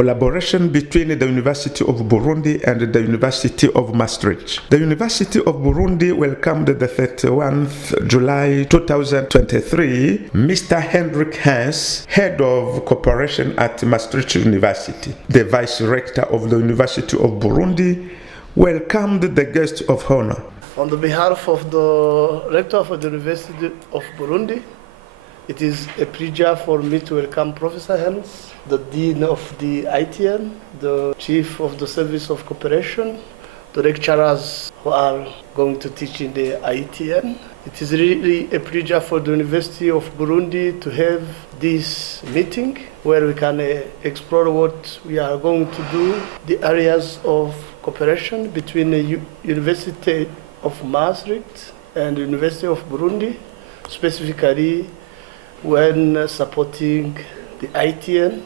collaboration between the University of Burundi and the University of Maastricht. The University of Burundi welcomed the 31st July 2023 Mr. Hendrik Hans, head of cooperation at Maastricht University. The vice rector of the University of Burundi welcomed the guest of honor. On the behalf of the rector of the University of Burundi, it is a pleasure for me to welcome Professor Hans, the Dean of the ITN, the Chief of the Service of Cooperation, the lecturers who are going to teach in the ITN. It is really a pleasure for the University of Burundi to have this meeting where we can explore what we are going to do, the areas of cooperation between the University of Maastricht and the University of Burundi, specifically when supporting the ITN,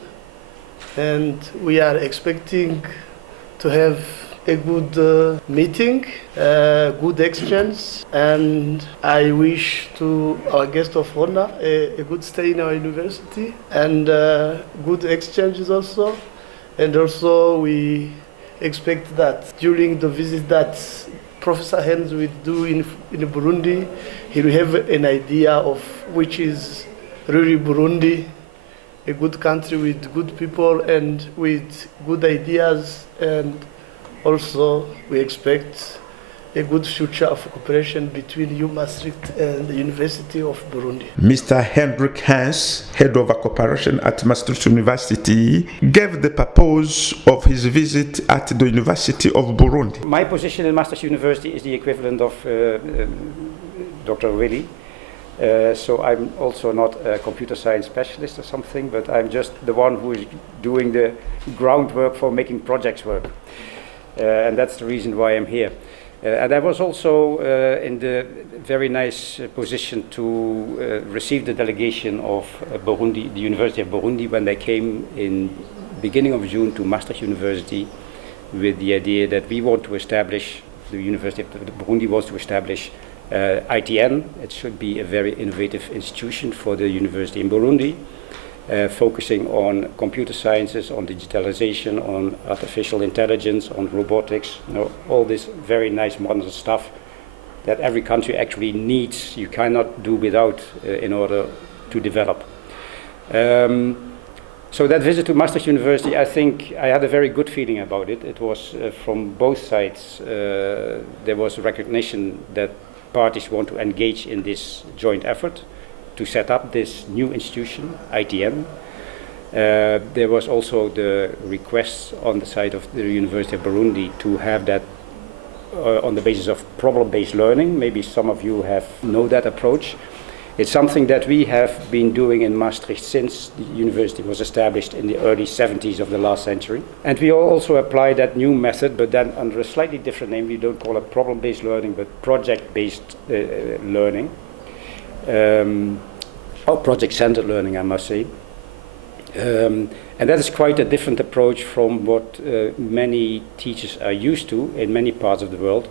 and we are expecting to have a good meeting, good exchange, and I wish to our guest of honor a good stay in our university and good exchanges also. And also we expect that during the visit that Professor Hans will do in Burundi, he will have an idea of which is really Burundi, a good country with good people and with good ideas, and also we expect a good future of cooperation between Maastricht and the University of Burundi. Mr. Hendrik Hans, head of cooperation at Maastricht University, gave the purpose of his visit at the University of Burundi. My position in Maastricht University is the equivalent of Dr. Willy. So I'm also not a computer science specialist or something, but I'm just the one who is doing the groundwork for making projects work. And that's the reason why I'm here. And I was also in the very nice position to receive the delegation of Burundi, the University of Burundi, when they came in beginning of June to Maastricht University with the idea that we want to establish, the University of Burundi wants to establish ITN. It should be a very innovative institution for the university in Burundi, focusing on computer sciences, on digitalization, on artificial intelligence, on robotics, all this very nice modern stuff that every country actually needs, you cannot do without in order to develop. So that visit to Maastricht University, I think I had a very good feeling about it. It was from both sides, there was recognition that parties want to engage in this joint effort to set up this new institution, ITN. There was also the request on the side of the University of Burundi to have that on the basis of problem-based learning. Maybe some of you know that approach. It's something that we have been doing in Maastricht since the university was established in the early 70s of the last century. And we also apply that new method, but then under a slightly different name. We don't call it problem-based learning, but project-based learning. Or project-centered learning, I must say. And that is quite a different approach from what many teachers are used to in many parts of the world.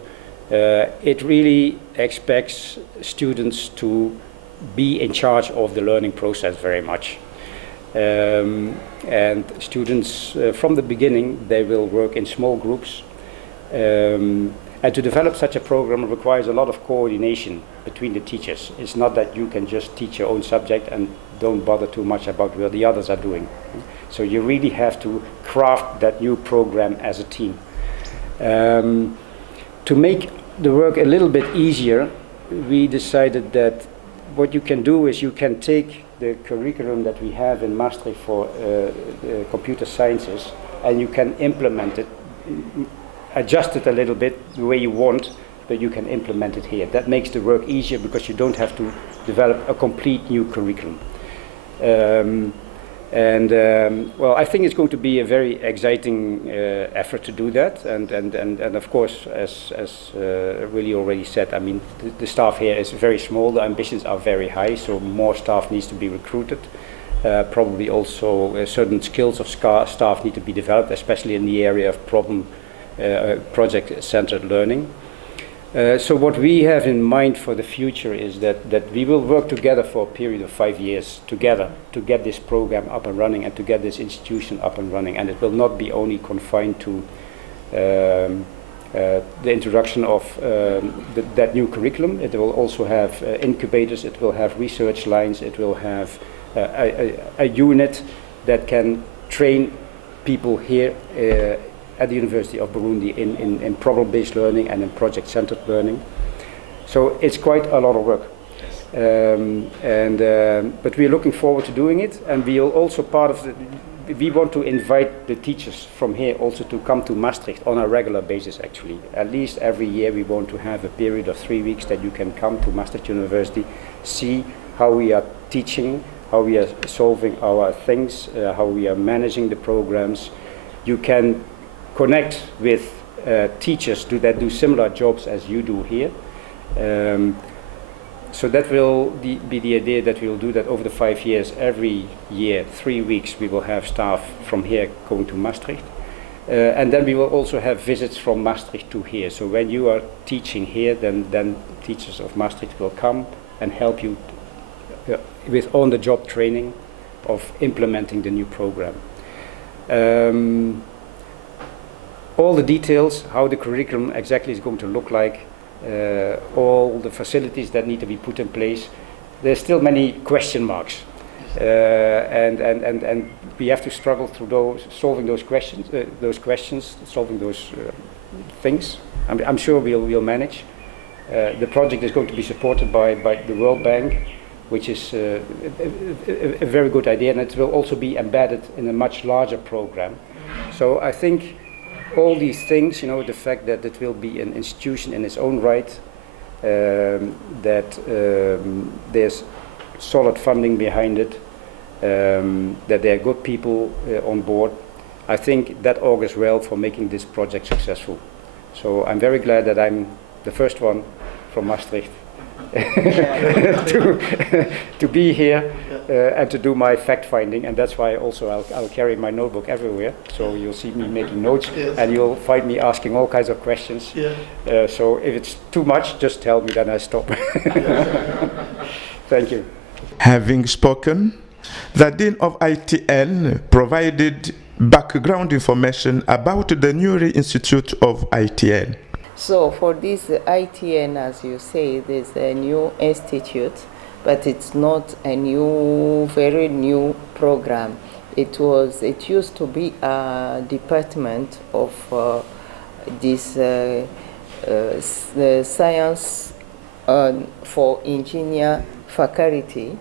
It really expects students to be in charge of the learning process very much. And students, from the beginning, they will work in small groups. And to develop such a program requires a lot of coordination between the teachers. It's not that you can just teach your own subject and don't bother too much about what the others are doing. So you really have to craft that new program as a team. To make the work a little bit easier, we decided that what you can do is you can take the curriculum that we have in Maastricht for computer sciences and you can implement it, adjust it a little bit the way you want, but you can implement it here. That makes the work easier because you don't have to develop a complete new curriculum. Well, I think it's going to be a very exciting effort to do that, and of course, as Willy already said, I mean, the staff here is very small. The ambitions are very high, so more staff needs to be recruited. Probably also certain skills of staff need to be developed, especially in the area of project-centered learning. So what we have in mind for the future is that we will work together for a period of 5 years together to get this program up and running and to get this institution up and running. And it will not be only confined to the introduction of that new curriculum. It will also have incubators, it will have research lines, it will have a unit that can train people here at the University of Burundi in problem-based learning and in project-centered learning. So it's quite a lot of work. But we're looking forward to doing it, and we will also we want to invite the teachers from here also to come to Maastricht on a regular basis, actually. At least every year we want to have a period of 3 weeks that you can come to Maastricht University, see how we are teaching, how we are solving our things, how we are managing the programs. You can connect with teachers that do similar jobs as you do here. So that will be the idea, that we will do that over the 5 years. Every year, 3 weeks, we will have staff from here going to Maastricht. And then we will also have visits from Maastricht to here. So when you are teaching here, then teachers of Maastricht will come and help you with on-the-job training of implementing the new program. All the details, how the curriculum exactly is going to look like, all the facilities that need to be put in place, there's still many question marks. And we have to struggle through solving those questions, solving those things. I'm sure we'll manage. The project is going to be supported by the World Bank, which is a very good idea, and it will also be embedded in a much larger program. So I think all these things, the fact that it will be an institution in its own right, that there's solid funding behind it, that there are good people on board, I think that augurs well for making this project successful. So I'm very glad that I'm the first one from Maastricht to be here and to do my fact finding, and that's why also I'll carry my notebook everywhere, so you'll see me making notes. Yes. And you'll find me asking all kinds of questions. Yeah. So if it's too much, just tell me, then I stop. Thank you. Having spoken, the Dean of ITN provided background information about the newly Institute of ITN. So for this ITN, as you say, there's a new institute, but it's not a very new program. It used to be a department of the science for engineer faculty,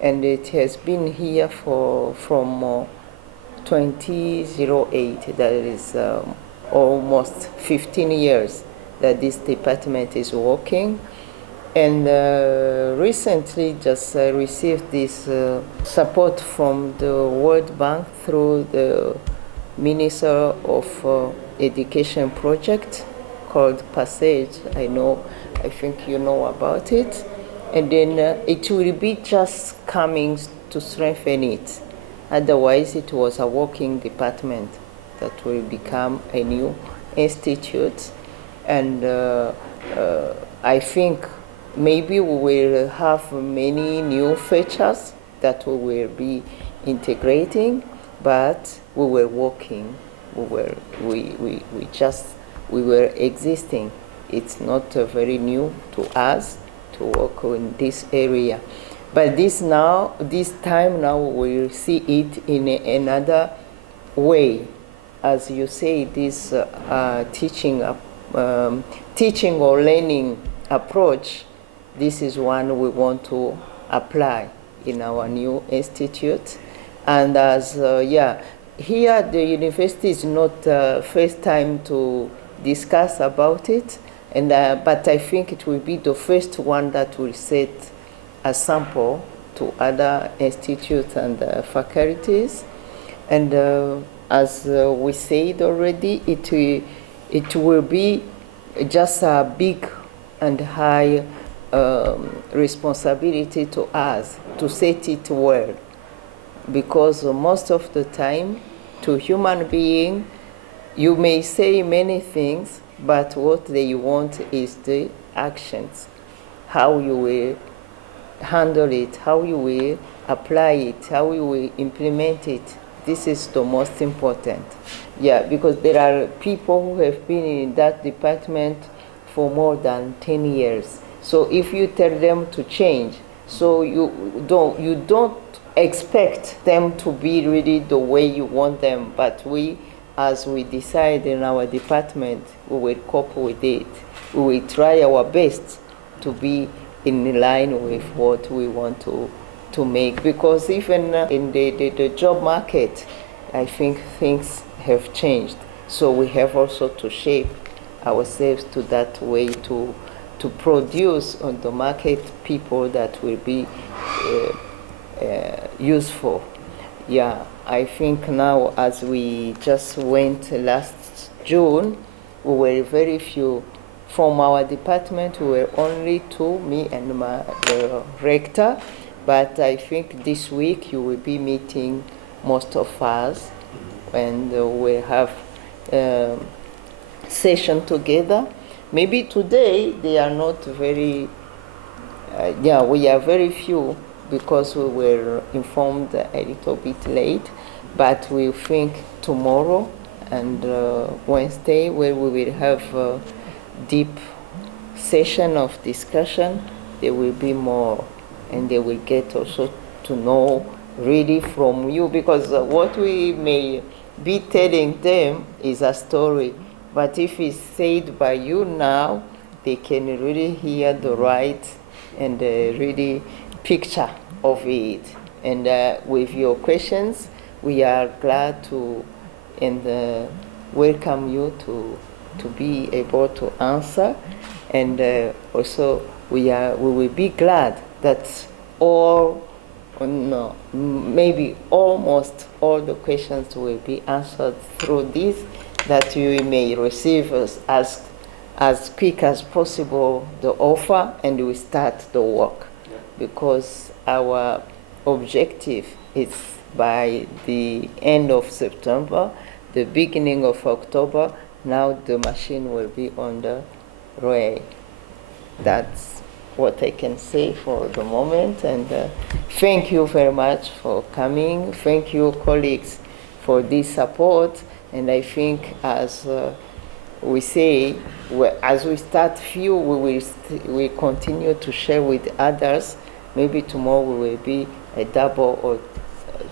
and it has been here from 2008. That is almost 15 years that this department is working. And recently just received this support from the World Bank through the Minister of Education project called Passage. I think you know about it. And then it will be just coming to strengthen it. Otherwise, it was a working department that will become a new institute. And I think maybe we will have many new features that we will be integrating, but we were working. We were existing. It's not very new to us to work in this area. But this time now we will see it in another way. As you say, this teaching or learning approach, this is one we want to apply in our new institute. And as here at the university is not first time to discuss about it, and but I think it will be the first one that will set a sample to other institutes and faculties. And as we said already, it will be just a big and high responsibility to us to set it well, because most of the time to human being you may say many things, but what they want is the actions, how you will handle it, how you will apply it, how you will implement it. This is the most important. Yeah, because there are people who have been in that department for more than 10 years. So if you tell them to change, so you don't expect them to be really the way you want them, but we, as we decide in our department, we will cope with it. We will try our best to be in line with what we want to make, because even in the job market, I think things have changed. So we have also to shape ourselves to that way to produce on the market people that will be useful. Yeah, I think now, as we just went last June, we were very few. From our department, we were only two, me and the rector. But I think this week you will be meeting most of us, and we'll have session together. Maybe today they are not very, we are very few because we were informed a little bit late, but we think tomorrow and Wednesday, where we will have a deep session of discussion, there will be more, and they will get also to know really from you, because what we may be telling them is a story, but if it's said by you now, they can really hear the right and really picture of it. And with your questions, we are glad to and welcome you to be able to answer, and also we will be glad that maybe almost all the questions will be answered through this, that you may receive as quick as possible the offer, and we start the work. Yeah. Because our objective is by the end of September, the beginning of October, now the machine will be on the way. That's what I can say for the moment, and thank you very much for coming. Thank you, colleagues, for this support, and I think as we say, as we start few, we continue to share with others. Maybe tomorrow we will be a double or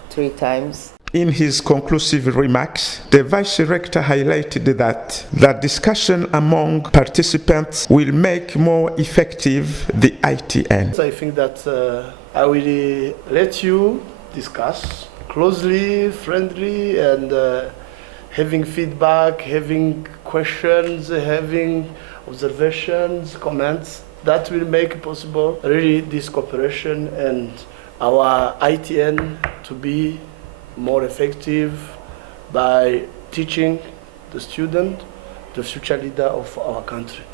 3 times. In his conclusive remarks, the Vice Rector highlighted that the discussion among participants will make more effective the ITN. I think that I will let you discuss closely, friendly, and having feedback, having questions, having observations, comments. That will make possible really this cooperation and our ITN to be more effective by teaching the student, the future leader of our country.